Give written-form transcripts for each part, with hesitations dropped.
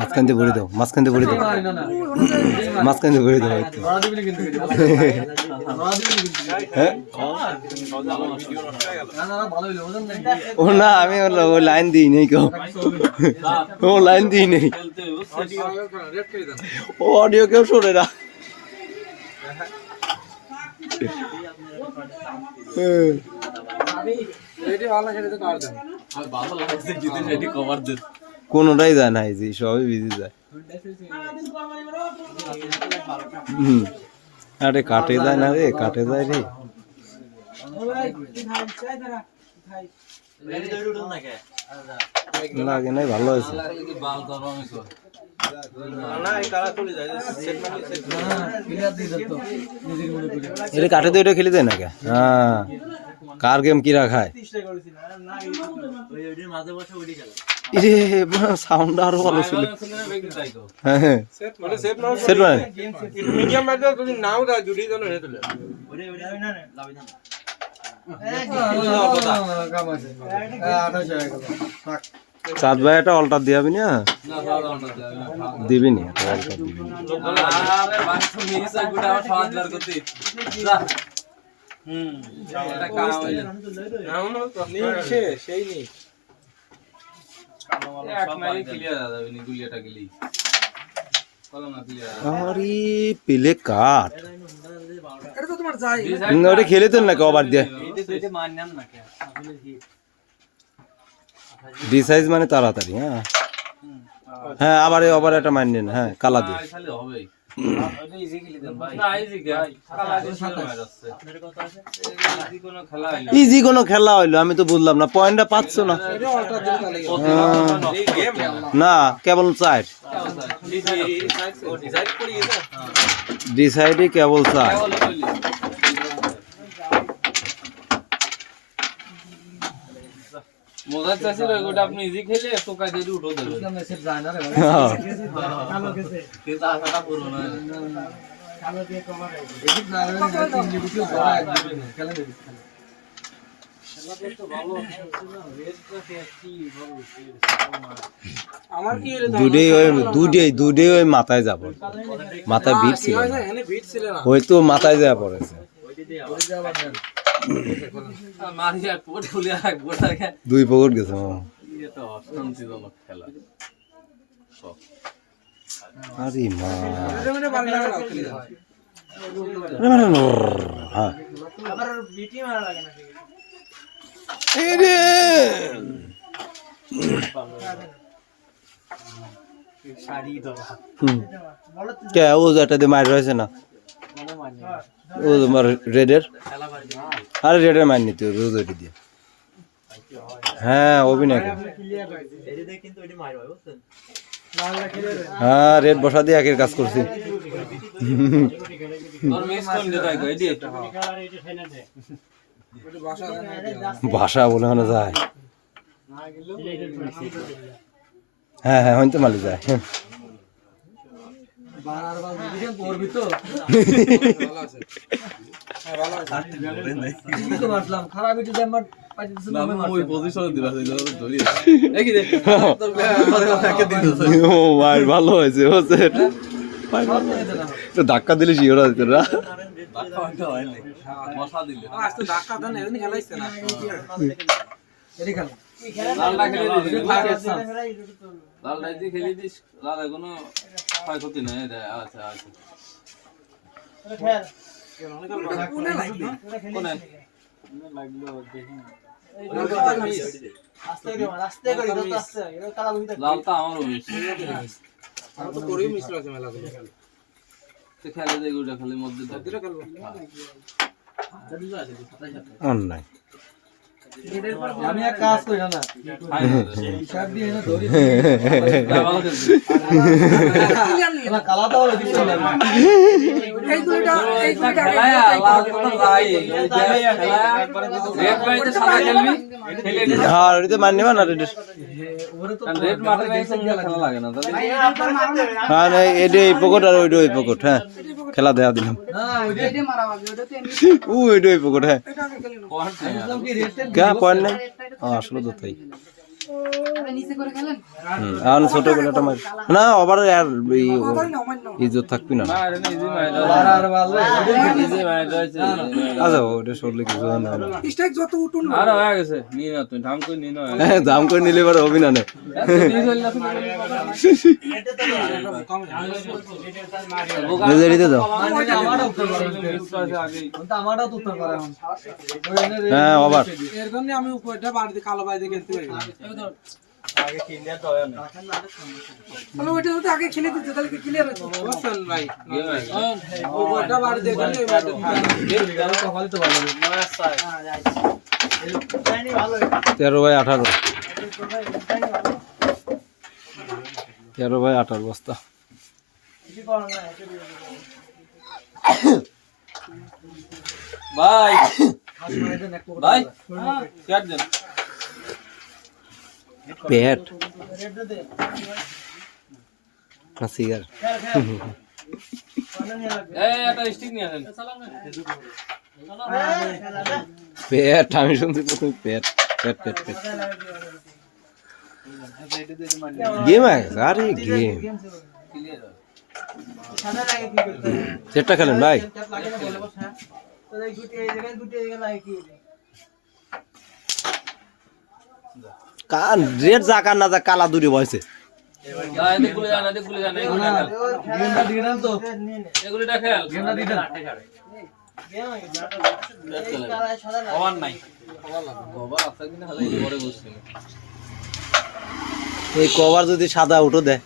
মাঝখান দিয়ে ভরে দাও, মাঝখান দিয়ে ভরে দাও, মাঝখান দিয়ে ভরে দাও একটু। ও না, আমি ও লাইন দিই নেই, কেউ ও লাইন দিই নেই, ও অডিও কেউ শোনে না। কোনটাই যায় না, এই সবই বিজি যায়। আরে কাটে যায় না রে, কাটে যায় রে। লাগে নাই, ভালো হয়েছে। এটা কাটে তো, এটা খেলে দেয় না কে? হ্যাঁ, কার গেম কিরা খায়, সাউন্ড আরো ভালো ছিল। হ্যাঁ চাঁদ ভাই একটা অল্টার দিবি না, দিবি নি পেলে কাট খেলে তো না কবার দিয়ে ডিসাইজ মানে তাড়াতাড়ি। হ্যাঁ হ্যাঁ, আবার আবার একটা মাইন নেন। হ্যাঁ, কালা দিয়ে ইজি কোনো খেলা হইলো, আমি তো বুঝলাম না, পয়েন্টটা পাচ্ছ না। না, কেবল 4 ডিসাইডই কেবল 4। মজার চাষির ওইটা আপনি ইজি খেলে তো কাজ দিয়ে উঠো দেবে মেসেজ যায় না রে ভাই, কালো গেছে কিন্তু আশাটা পুরো না, কালো দিয়ে কভার আছে এদিক না রে, তিন ভিডিও ধরা একদম খেলা দেবে, খেলা তো ভালো ছিল। রেডটা কি ভালো ছিল আমার, কি দুডে ওই মাথায় যাব, মাথায় ভিড় ছিল, হয়তো মাথায় যাওয়া পড়েছে। দুই পকেট গেছে। আরে মা, কে ও যেটা মার রয়েছে না, ও তোমার রেডের, আরে রেডের মার নিতে রোজ ওইটি দিয়ে। হ্যাঁ, অভিনয়। হ্যাঁ, রেড বসা দিয়ে একের কাজ করছি। ভাষা বলে মনে যায়। হ্যাঁ হ্যাঁ, হইতে মালি যায়। ভালো হয়েছে, ধাক্কা দিলে শিওরা দিত না। খেলে দিস, কোনো ক্ষয়ক্ষতি নেই। আচ্ছা আচ্ছা, লালটা আমারও খেলে দেয় ওটা, খালি মধ্যে অন্যায়। আমি এক কাজ করি না হিসাব দিয়ে না ধরি না কালা দাও দিছ না এই দুইটা খেলায়া লাল তো যাই রেড বাইতে সাদা খেলবি হ্যাঁ রেডে মাননি না রেড রেড মাঠে খেলা লাগে না হ্যাঁ না এই পকেট আর ওই পকেট হ্যাঁ খেলা দেয়া দিলাম না ওইটা মারা হবে ওটা ওই পকেট হ্যাঁ কে পয়েন্ট নাই আসলে তো তাই এখন ছোট গুলোটা মার না আবার আর ইজ্জত থাকবি না আচ্ছা ওটা সরলে কিছু না দাম করে নিলে এবার হবি না দাও হ্যাঁ আবার এর জন্য আমি উপরটা বাড়িতে কালো বাইরে খেলতে পারি আগে কিনলে তো হয় না তাহলে ওইটা তো আগে খেলে দিতে তাহলে কি ক্লিয়ার হতো বসন ভাই ওটা বাড়িতে গেলে ওই ব্যাটে গেল কপাল তো ভালো না স্যার জানি ভালো 13/18 13/18 বস্তা ভাই ভাই কাট দেন পেট সিগার এটা স্টিক নিয়ে আসেন পেট আমি শুনছি প্রথমে পেট পেট পেট পেট গেম আরে গেম সেটটা খেলেন ভাই কান রেড যা কান না যা কালা দূরে বসে এই কভার যদি সাদা উঠো দেয়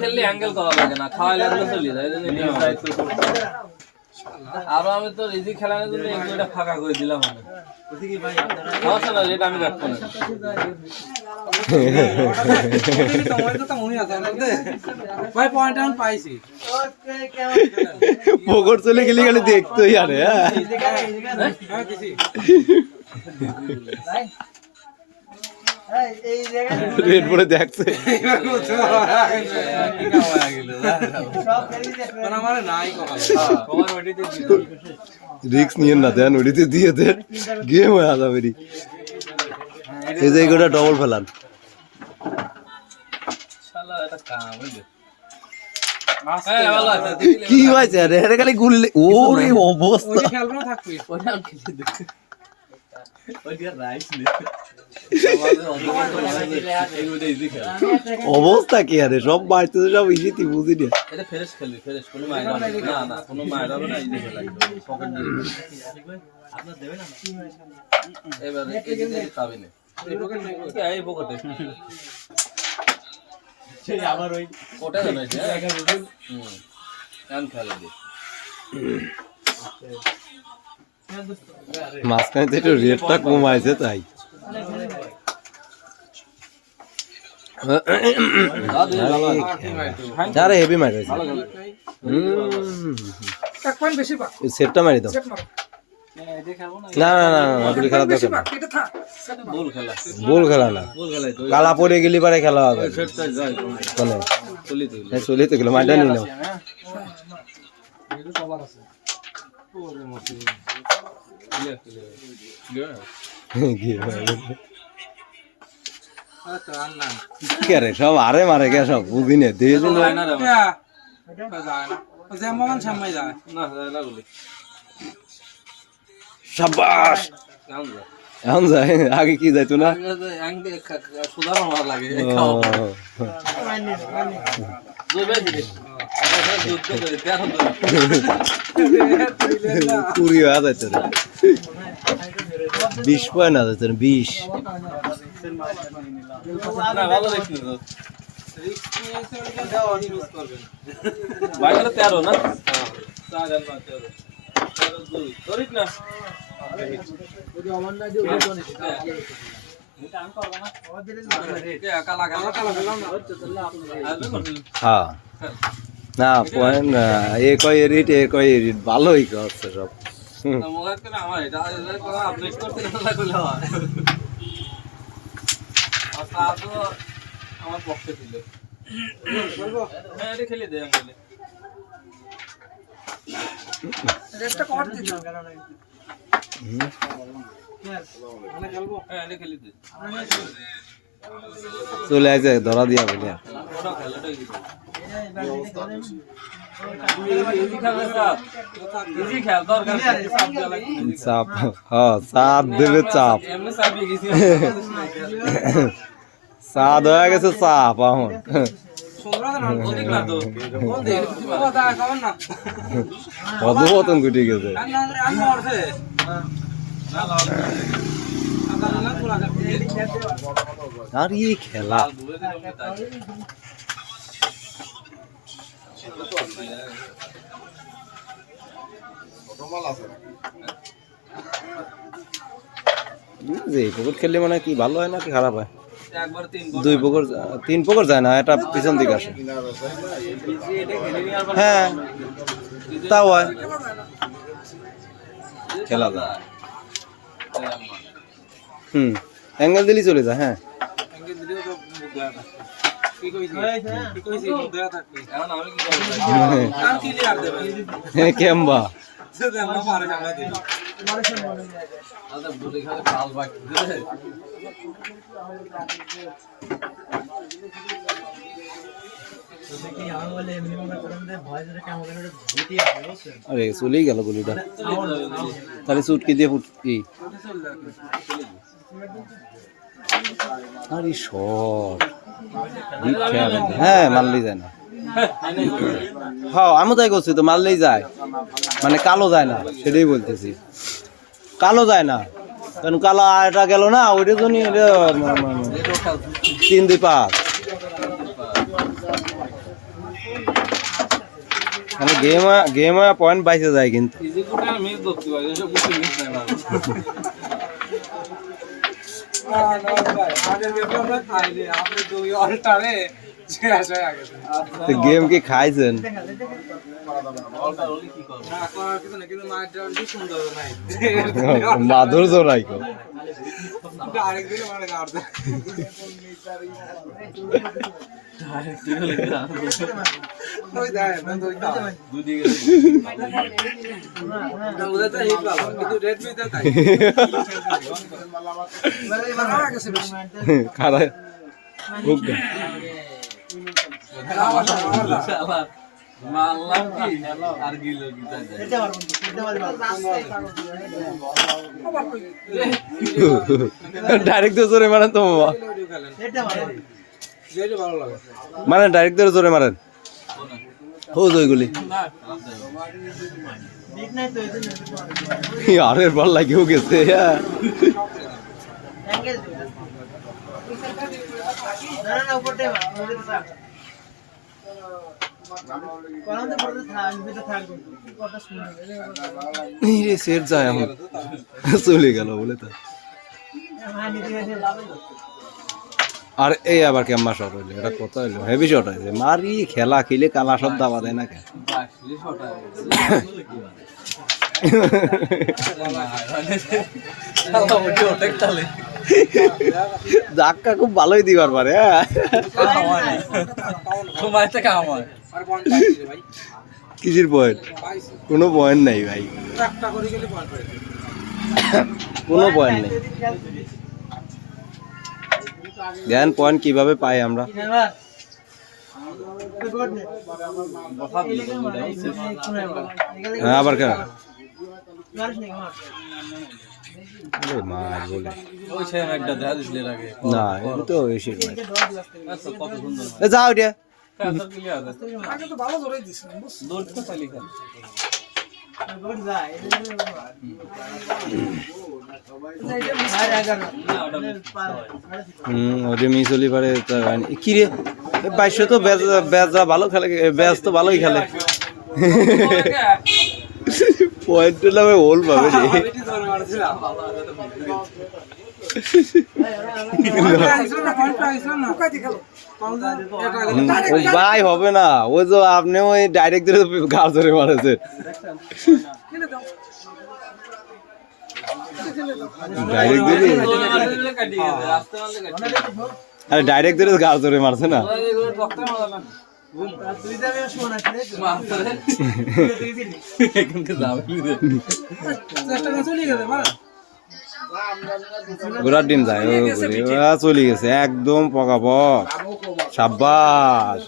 খেললে অ্যাঙ্গেল করা লাগে না খাওয়া লাগলে চলে যায় আর আমি তো রিজি খেলানোর জন্য এগুলোটা ফাঁকা করে দিলাম সমস্যা না যেটা আমি রাখবো না ভাই পয়েন্ট আমি পাইছি পকড় চলে গেলে গেলে দেখতেই আরে রেড পরে দেখছে রিক্স নিয়ে না দেন ওটিতে দিয়ে দেন গেম হয়ে যাবে এই যে গোটা ডবল ফেলান কি হয়েছে আরে এটা খালি গুললে ওরে অবস্থা অবস্থা কি আরে সব বাড়িতে সব ইজিতি বুঝি না এটা ফ্রেশ খেলবি ফ্রেশ কোনো মাইরা না না কোনো মাইরা হবে না ইজি খেলা পকেট দিয়ে আপনার দেবে না এবারে এই খাবে না এই পকেটে সেই আবার ওই ওটা জানো কান খেলা দে মাঝখানে তো একটু রেটটা কমাইছে তাই আরে হেভি মার হয়েছে সেটটা মারি দাও না না না না গুলি খেলা দরকার বল খেলা না কালা পড়ে গেলি পারে খেলা হবে চলি তো গেলো মাইটা নিলাম সব আরে মারে কে সব বুঝি নে দিয়ে সাবাস এখন যায় আগে কি যাইতো না কুড়ি হয়ে যাইতো না 20 পয়েন্ট না যাইতো 20 13 না হ্যাঁ না পয়েন্ট এ কয় এডিট ভালোই করছে সব আমার পক্ষে ছিল খেলে দেয় চলে আসে ধরা দিয়া বলে চাপ হ্যাঁ চাপ দেবে চাপ চাঁদ হয়ে গেছে চাপ এখন অধপতন ঘটে গেছে আর এই খেলা এই পুকুর খেললে মানে কি ভালো হয় না কি খারাপ হয় দুই পুকুর তিন পুকুর যায় না এটা পিছন দিকে আসে হ্যাঁ তাও হয় খেলা যায় অ্যাঙ্গেল দিলেই চলে যায় হ্যাঁ কেম্বা আরে চলেই গেল গুলিটা তাহলে চুটকি দিয়ে ফুটকি আরে শট হ্যাঁ মারলেই যায় না হ্যাঁ আমি তাই করছি তো মারলেই যায় মানে কালো যায় না সেটাই বলতেছি কালো যায় না কারণ কালো এটা গেল না ওইটার জন্য 3-2-5 মানে গেম পয়েন্ট বাইসে যায় কিন্তু গেম কি খাইছেন মাধুর জোড়াই খারাপ ডাইরেক্ট জোরে মারেন তো মানে ডাইরেক্ট জোরে মারেন হোজ ওইগুলি আরের বল লাগিয়েও গেছে সেট যায় এখন চলে গেল বলে তো আর এই আবার কেমন শট হইলো এটা কত হইলো হেভি শট হয়েছে মারি খেলা খেলে কালা সব দাবা দেয় না কেন ধাক্কা খুব ভালোই দিবার পারে কিসের পয়েন্ট কোনো পয়েন্ট নাই ভাই কোনো পয়েন্ট নেই জ্ঞান পয়েন্ট কিভাবে পাই আমরা হ্যাঁ আবার কেন মাছ বলে না এটা তো এসে যাও এটা ওটা মিস হলি পারে কি রে 2200 তো বেজা ভালো খেলে বেজ তো ভালোই খেলে পয়েন্ট নামে ওল পাবে রে ভাই হবে না ওই তো আপনি ওই ডাইরেক্ট গাছ ধরে মারেছেন ডাইরেক্ট ধরে আরে ডাইরেক্ট ধরে গাছ ধরে মারছে না ঘোড়ার ডিম যায় চলে গেছে একদম পকাপক সাব্বাস